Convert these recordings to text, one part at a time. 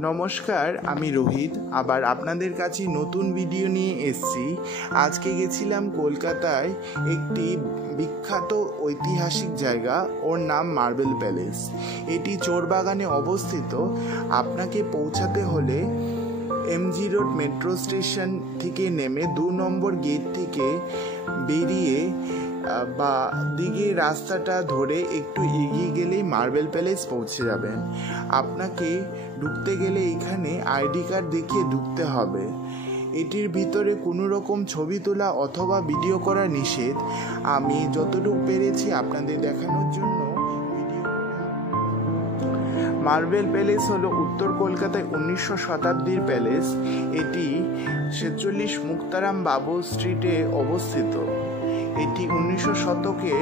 নমস্কার, আমি রোহিত আবার আপনাদের কাছে নতুন ভিডিও নিয়ে এসেছি। আজকে গেছিলাম কলকাতায় একটি বিখ্যাত ঐতিহাসিক জায়গা, ওর নাম মার্বেল প্যালেস। এটি চোরবাগানে অবস্থিত। আপনাকে পৌঁছাতে হলে এমজি রোড মেট্রো স্টেশন থেকে নেমে 2 নম্বর গেট থেকে বেরিয়ে বা দিকে রাস্তাটা ধরে একটু এগিয়ে গেলেই মার্বেল প্যালেস পৌঁছে যাবেন। আপনাকে ঢুকতে গেলে এখানে আইডি কার্ড দেখিয়ে ঢুকতে হবে। এটির ভিতরে কোনো রকম ছবি তোলা অথবা ভিডিও করা নিষেধ। আমি যতটুকু পেরেছি আপনাদের দেখানোর জন্য ভিডিও। মার্বেল প্যালেস হলো উত্তর কলকাতায় 1900 শতাব্দীর প্যালেস। এটি 46 মুক্তারাম বাবু স্ট্রিটে অবস্থিত। এটি 1900 শতকে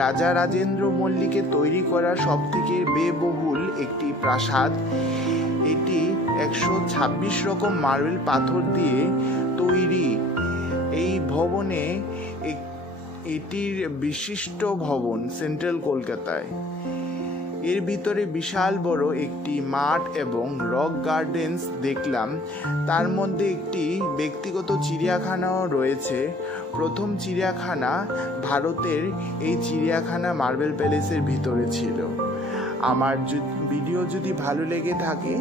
রাজা রাজেন্দ্র মল্লিকের তৈরি করা সবথেকে ব্যয়বহুল একটি প্রাসাদ। এটি 126 রকম মার্বেল পাথর দিয়ে তৈরি। এই ভবনে এটির বিশিষ্ট ভবন সেন্ট্রাল কলকাতায়। এর ভিতরে বিশাল বড় একটি মাঠ এবং রক গার্ডেন্স দেখলাম। তার মধ্যে একটি ব্যক্তিগত চিড়িয়াখানাও রয়েছে। প্রথম চিড়িয়াখানা ভারতের এই চিড়িয়াখানা মার্বেল প্যালেসের ভিতরে ছিল। আমার ভিডিও যদি ভালো লেগে থাকে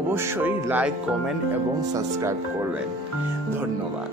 অবশ্যই লাইক, কমেন্ট এবং সাবস্ক্রাইব করবেন। ধন্যবাদ।